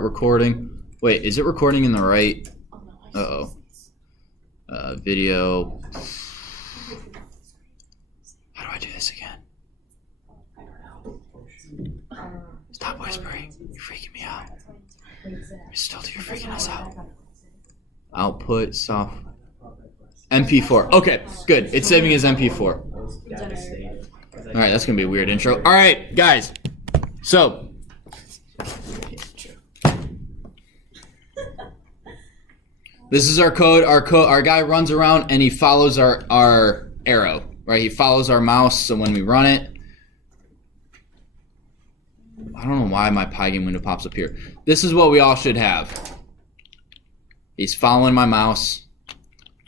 start recording. Wait, is it recording in the right? Uh-oh. Video. How do I do this again? Stop whispering. You're freaking me out. Still, you're freaking us out. Output soft. MP4. Okay, good. It's saving as MP4. All right, that's gonna be a weird intro. All right, guys. So, this is our code. Our guy runs around and he follows our arrow, right? He follows our mouse. So when we run it, I don't know why my Pygame window pops up here. This is what we all should have. He's following my mouse.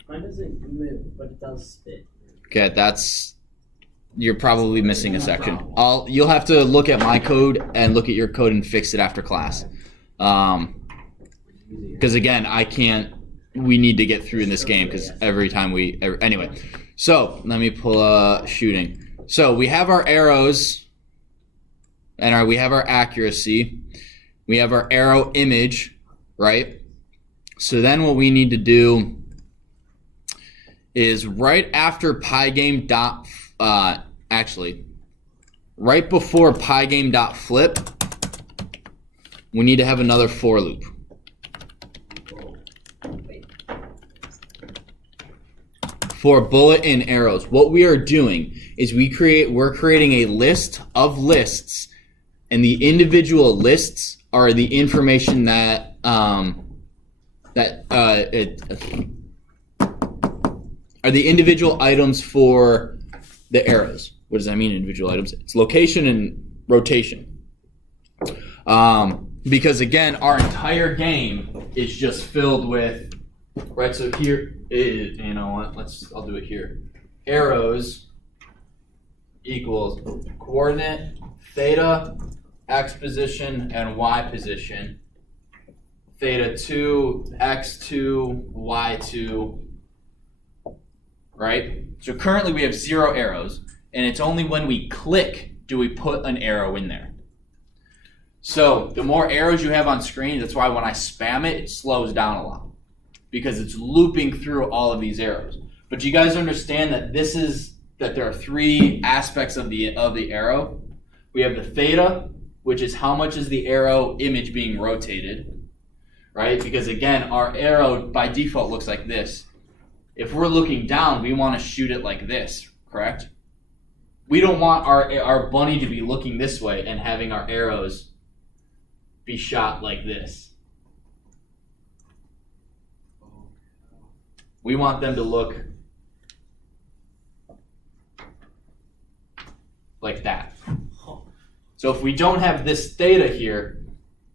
Mine doesn't move, but it does spit. Okay, you're probably missing a section. You'll have to look at my code and look at your code and fix it after class. Because again, we need to get through in this game because every time anyway. So let me pull shooting. So we have our arrows and we have our accuracy. We have our arrow image, right? So then what we need to do is right after Pygame right before Pygame.flip, we need to have another for loop. For bullet and arrows, what we are doing is we're creating a list of lists, and the individual lists are the information that are the individual items for the arrows. What does that mean, individual items? It's location and rotation. Because again, our entire game is just filled with, right? So here is, you know what? I'll do it here. Arrows equals coordinate, theta, x position, and y position. Theta 2, x2, y2. Right? So currently we have 0 arrows, and it's only when we click do we put an arrow in there. So the more arrows you have on screen, that's why when I spam it, it slows down a lot, because it's looping through all of these arrows. But do you guys understand that there are 3 aspects of the arrow? We have the theta, which is how much is the arrow image being rotated, right? Because again, our arrow by default looks like this. If we're looking down, we want to shoot it like this, correct? We don't want our bunny to be looking this way and having our arrows be shot like this. We want them to look like that. So if we don't have this theta here,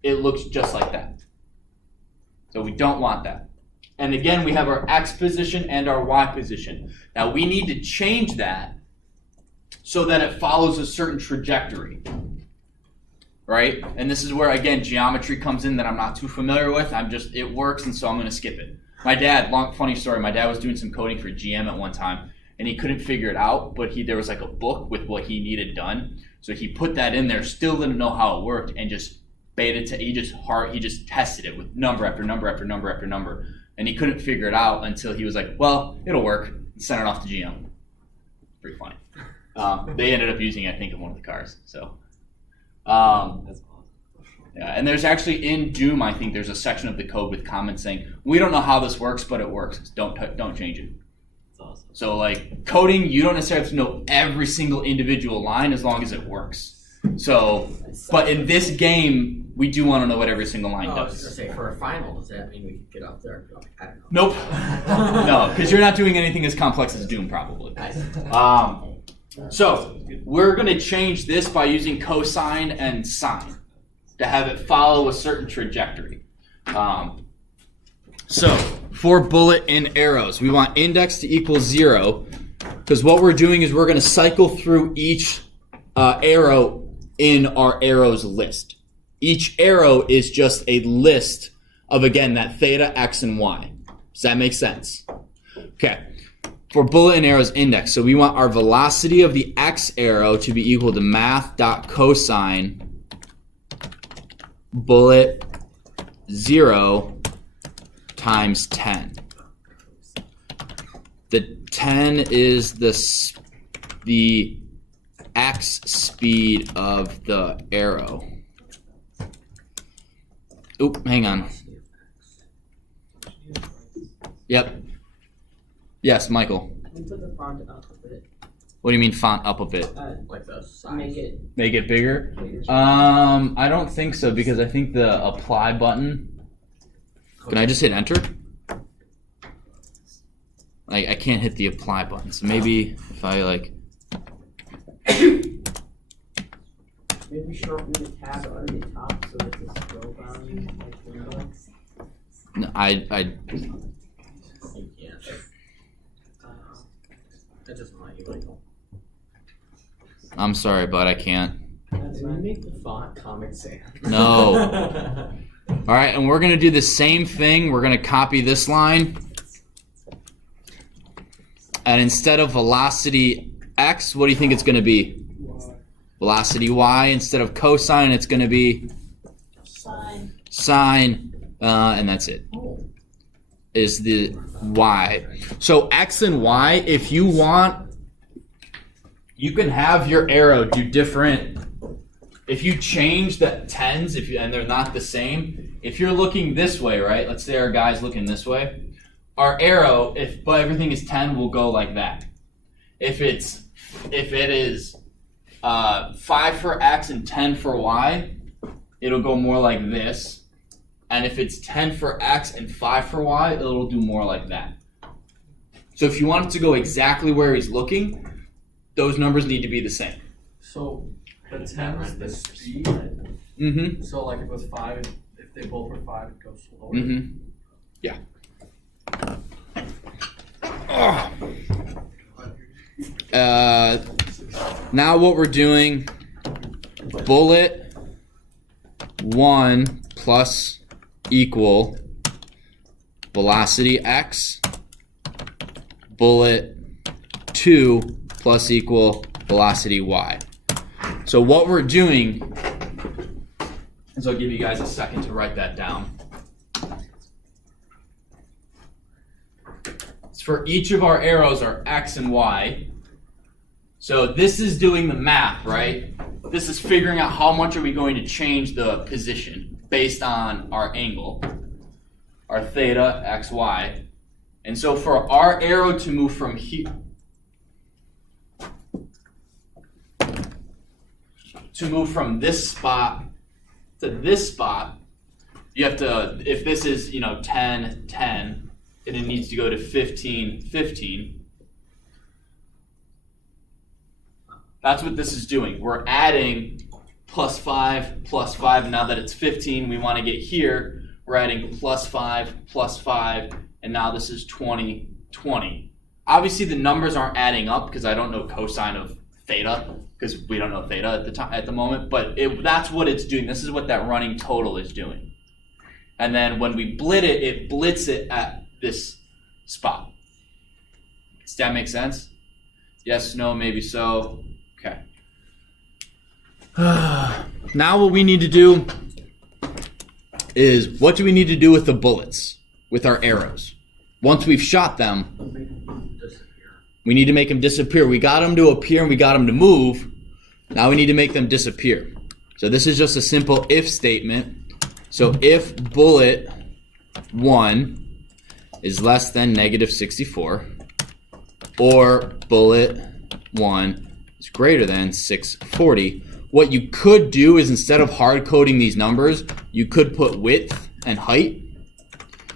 it looks just like that. So we don't want that. And again, we have our x position and our y position. Now we need to change that so that it follows a certain trajectory, right? And this is where, again, geometry comes in that I'm not too familiar with. It works, and so I'm going to skip it. My dad, funny story, my dad was doing some coding for GM at one time, and he couldn't figure it out, but there was like a book with what he needed done. So he put that in there, still didn't know how it worked, and just he just tested it with number after number after number after number. And he couldn't figure it out until he was like, well, it'll work, and sent it off to GM. Pretty funny. They ended up using it, I think, in one of the cars. So, that's awesome. Yeah, and there's actually in Doom, I think there's a section of the code with comments saying, we don't know how this works, but it works. Don't change it. That's awesome. So like coding, you don't necessarily have to know every single individual line as long as it works. So, but in this game, we do want to know what every single line does. I was going to say, for a final, does that mean we could get up there? I don't know. Nope. No, because you're not doing anything as complex as Doom, probably. So we're going to change this by using cosine and sine to have it follow a certain trajectory. So for bullet and arrows, we want index to equal 0, because what we're doing is we're going to cycle through each arrow in our arrows list. Each arrow is just a list of, again, that theta, x, and y. Does that make sense? Okay. For bullet and arrows index, so we want our velocity of the x arrow to be equal to math.cosine bullet 0 times 10. The 10 is the x speed of the arrow. Oop, hang on. Yep. Yes, Michael. We put the font up a bit. What do you mean font up a bit? Like the size. Make it bigger? Bigger. I don't think so because I think the apply button. Can I just hit enter? I can't hit the apply button. So maybe if I like. Maybe sharpen the tab on the top so that the scroll down like window. No, Yeah. That doesn't let you like. I'm sorry, but I can't. That's fine. Make the font Comic Sans. No. All right, and we're gonna do the same thing. We're gonna copy this line, and instead of velocity x, what do you think it's gonna be? Velocity y. Instead of cosine, it's gonna be sine, and that's it. Is the y. So x and y, if you want, you can have your arrow do different. If you change the tens, and they're not the same, if you're looking this way, right? Let's say our guy's looking this way. Our arrow, but everything is 10, will go like that. If it is 5 for x and 10 for y, it'll go more like this. And if it's 10 for x and 5 for y, it'll do more like that. So if you want it to go exactly where he's looking, those numbers need to be the same. So the 10 is the speed. Mm-hmm. So like if it was 5, if they both were 5, it goes slower. Mm-hmm. Yeah. Now what we're doing, bullet 1 plus equal velocity x, bullet 2 plus equal velocity y. So what we're doing is, I'll give you guys a second to write that down. For each of our arrows are x and y. So this is doing the math, right? This is figuring out how much are we going to change the position based on our angle, our theta, x, y. And so for our arrow to move from here, to move from this spot to this spot, you have to, if this is, 10, 10, and it needs to go to 15, 15. That's what this is doing. We're adding plus 5, now that it's 15, we want to get here. We're adding plus 5, and now this is 20, 20. Obviously the numbers aren't adding up because I don't know cosine of theta, because we don't know theta at the moment, but that's what it's doing. This is what that running total is doing. And then when we blit it, it blits it at this spot. Does that make sense? Yes, no, maybe so. Okay. Now what we need to do is, what do we need to do with the bullets, with our arrows? Once we've shot them, we need to make them disappear. We got them to appear and we got them to move. Now we need to make them disappear. So this is just a simple if statement. So if bullet 1 is less than negative 64, or bullet 1 is greater than 640, what you could do is, instead of hard coding these numbers, you could put width and height,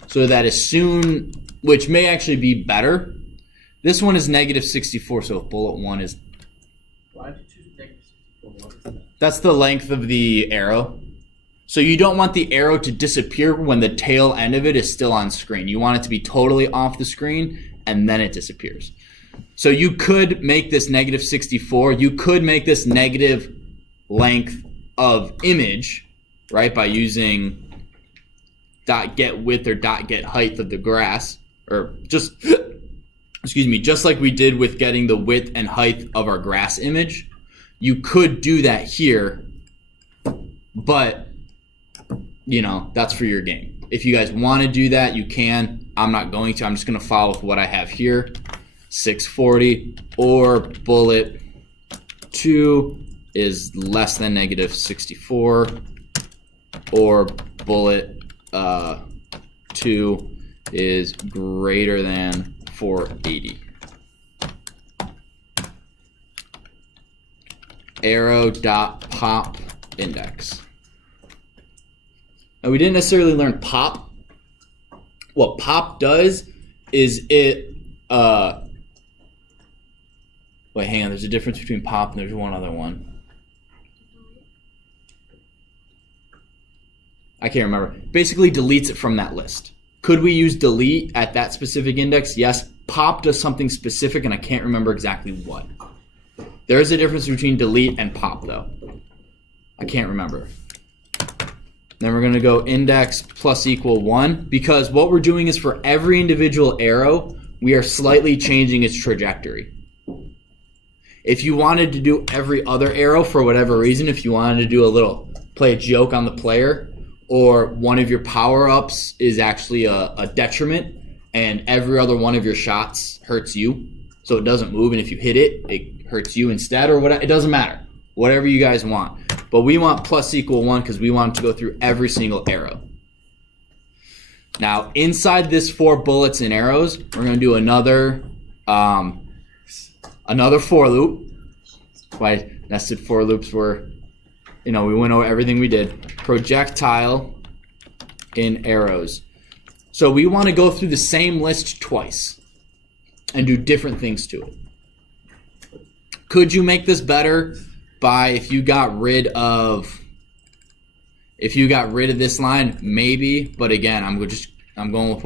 so that as soon, which may actually be better. This one is negative 64, so if bullet 1 is, Why did you choose negative 64? What is that? that's the length of the arrow. So you don't want the arrow to disappear when the tail end of it is still on screen. You want it to be totally off the screen, and then it disappears. So you could make this negative 64. You could make this negative length of image, right, by using dot get width or dot get height of the grass, or just, excuse me, just like we did with getting the width and height of our grass image. You could do that here, but that's for your game. If you guys want to do that, you can. I'm not going to. I'm just going to follow with what I have here. 640 or bullet 2 is less than negative 64 or bullet 2 is greater than 480. Arrow.pop index. Now we didn't necessarily learn pop. What pop does is it wait, hang on, there's a difference between pop and there's one other one. I can't remember. Basically deletes it from that list. Could we use delete at that specific index? Yes. Pop does something specific and I can't remember exactly what. There is a difference between delete and pop though. I can't remember. Then we're going to go index plus equal 1 because what we're doing is for every individual arrow, we are slightly changing its trajectory. If you wanted to do every other arrow for whatever reason, if you wanted to do play a joke on the player, or one of your power-ups is actually a detriment, and every other one of your shots hurts you, so it doesn't move, and if you hit it, it hurts you instead, or whatever, it doesn't matter. Whatever you guys want. But we want plus equal 1 because we want to go through every single arrow. Now, inside this 4 bullets and arrows, we're going to do another for loop. Why nested for loops were, we went over everything we did. Projectile in arrows. So we want to go through the same list twice and do different things to it. Could you make this better by if you got rid of this line? Maybe, but again, I'm going with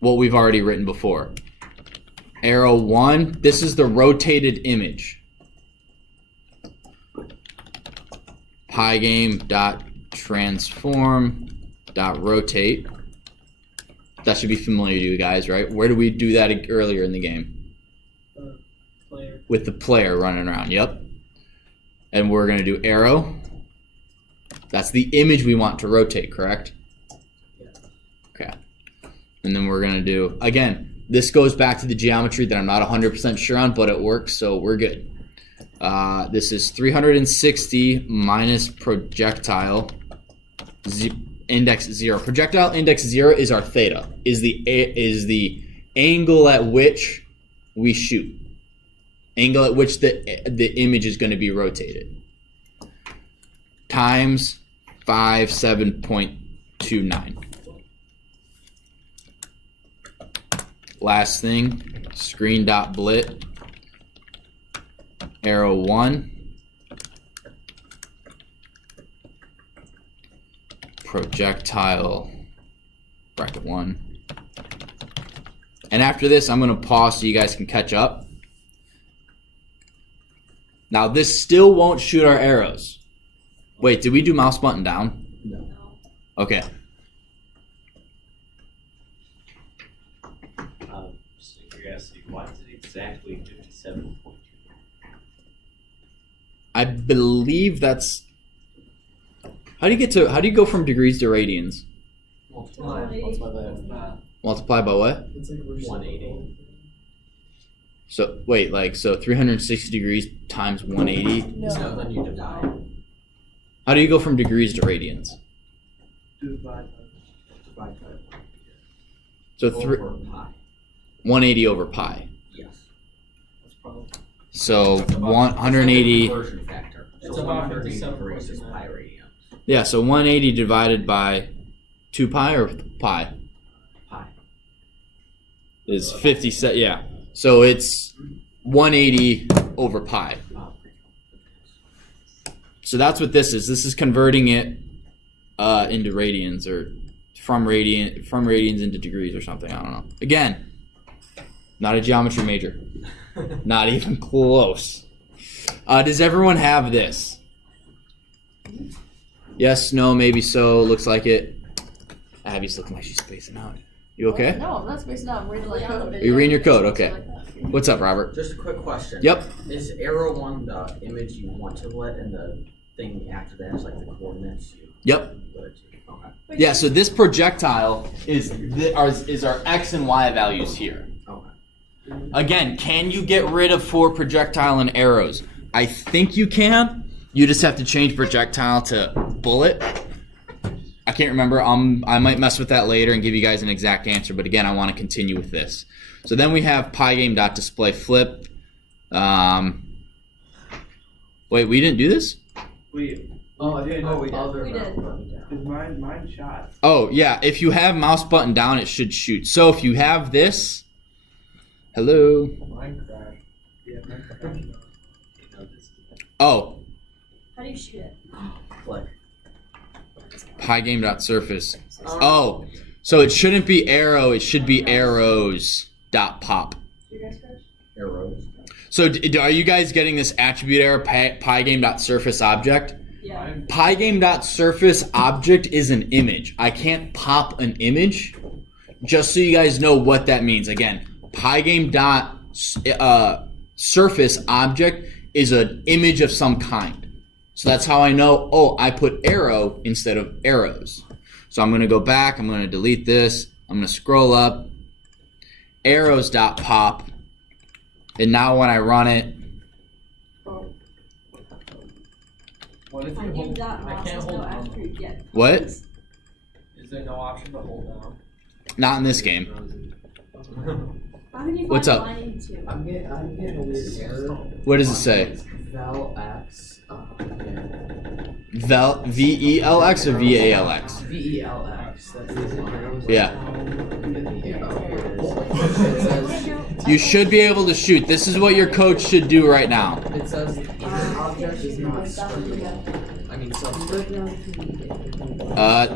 what we've already written before. Arrow 1, this is the rotated image. Pygame.transform.rotate. That should be familiar to you guys, right? Where did we do that earlier in the game? Player. With the player running around, yep. And we're going to do arrow. That's the image we want to rotate, correct? Yeah. Okay. And then we're going to do, again, this goes back to the geometry that I'm not 100% sure on, but it works, so we're good. This is 360 minus projectile index 0. Projectile index 0 is our theta, is the angle at which we shoot. Angle at which the image is going to be rotated. Times 57.29. Last thing, screen.blit, arrow 1, projectile, bracket 1. And after this, I'm going to pause so you guys can catch up. Now, this still won't shoot our arrows. Wait, did we do mouse button down? No. Okay. Just a curiosity, why is it exactly 57.2? I believe that's. How do you go from degrees to radians? Multiply that. Multiply by what? It's like we're 180. So wait, 360 degrees times 180. So then you divide. How do you go from degrees to radians? Divide by. So Over pi. 180 over pi. Yes. That's probably. So It's about- 180. It's the conversion factor. It's So about 180 57 degrees is plus pi radians. Yeah, so 180 divided by 2 pi or pi Pi. is 50. Yeah. So it's 180 over pi. Oh. So that's what this is. This is converting it into radians or from radians into degrees or something. I don't know. Again, not a geometry major. Not even close. Does everyone have this? Yes, no, maybe so. Looks like it. Abby's looking like she's spacing out. You okay? No, I'm not spacing out. I'm reading my code. Are you reading your code? Okay. What's up, Robert? Just a quick question. Yep. Is arrow 1 the image you want to let, and the thing after that is like the coordinates you Yep. Okay. Yeah, so this projectile is our X and Y values here. Okay. Again, can you get rid of 4 projectile and arrows? I think you can. You just have to change projectile to bullet. I can't remember. I might mess with that later and give you guys an exact answer, but again, I want to continue with this. So then we have pygame.display flip. Wait, we didn't do this? Oh, we did. We did. Cause mine shot. Oh, yeah. If you have mouse button down, it should shoot. So if you have this, hello. Mine crashed. Yeah, mine crashed. Oh, How do you shoot it? Click. pygame.surface. Oh, so it shouldn't be arrow. It should be arrows.pop. You guys crash? Arrows. So are you guys getting this attribute error, pygame.surface object? Yeah. Pygame.surface object is an image. I can't pop an image. Just so you guys know what that means. Again, pygame.surface object is an image of some kind. So that's how I know, oh, I put arrow instead of arrows. So I'm going to go back. I'm going to delete this. I'm going to scroll up. Arrows.pop. And now when I run it, What if I you gave hold? that I mouse can't has hold no down. attribute yet. what? Is there no option to hold down? Not in this game. How can you What's find up? line 82? I'm getting a weird error. What does it say? Vel X. VELX or VALX? VELX. That's the arrows. Yeah. It says. You should be able to shoot. This is what your coach should do right now. It says the object is not scribble. I mean, subscript.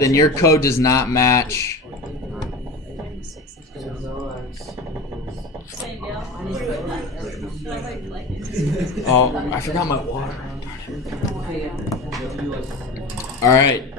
Then your code does not match. Same deal. Should I write like Oh, I forgot my water. All right. Wait,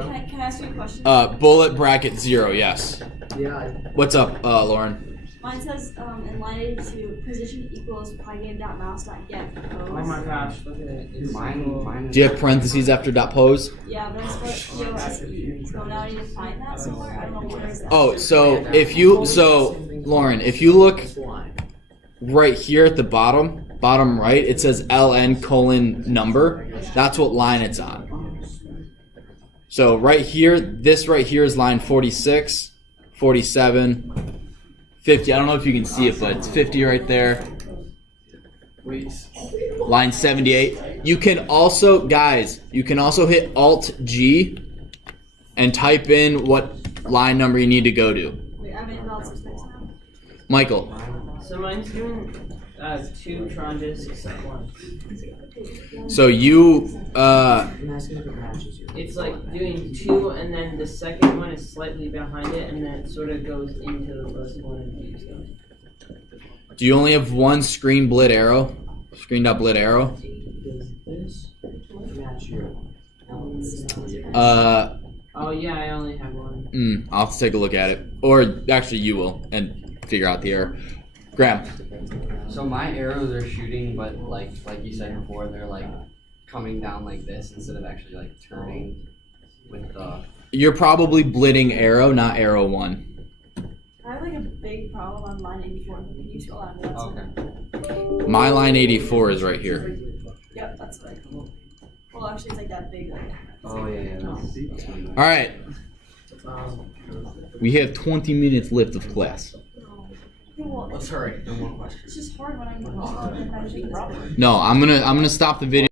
can I ask you a question? Bullet bracket 0. Yes. Yeah. What's up, Lauren? Mine says in line 82, position equals pygame.mouse.get. Oh my gosh, look at it. It's mine. Do you have parentheses after .pose? Yeah, but it's spelled POSE. So now I need to find that somewhere. I don't know where is that. Oh, so Lauren, if you look right here at the bottom right, it says LN:number. That's what line it's on. So right here, this right here is line 46, 47, 50. I don't know if you can see it, but it's 50 right there. Line 78. You can also, guys, hit Alt-G and type in what line number you need to go to. Wait, I'm in all some space now. Michael. So mine's doing 2 Tron discs at once. So you, I'm asking if it matches you. It's like doing 2, and then the second one is slightly behind it, and then it sort of goes into the first one and keeps going. do you only have one screen.blit arrow? Does this match your? Oh yeah, I only have one. I'll have to take a look at it. Or actually you will and figure out the error. Graham. So my arrows are shooting, but like you said before, they're like coming down like this instead of actually like turning with the. You're probably blitting arrow, not arrow 1. I have like a big problem on line 84. Can you scroll down? Okay. My line 84 is right here. Yep, that's what I call. Well, actually, it's like that big. Like, Oh yeah. All right. We have 20 minutes left of class. well, Let's hurry. No more questions. it's just hard when I'm. No, I'm gonna stop the video.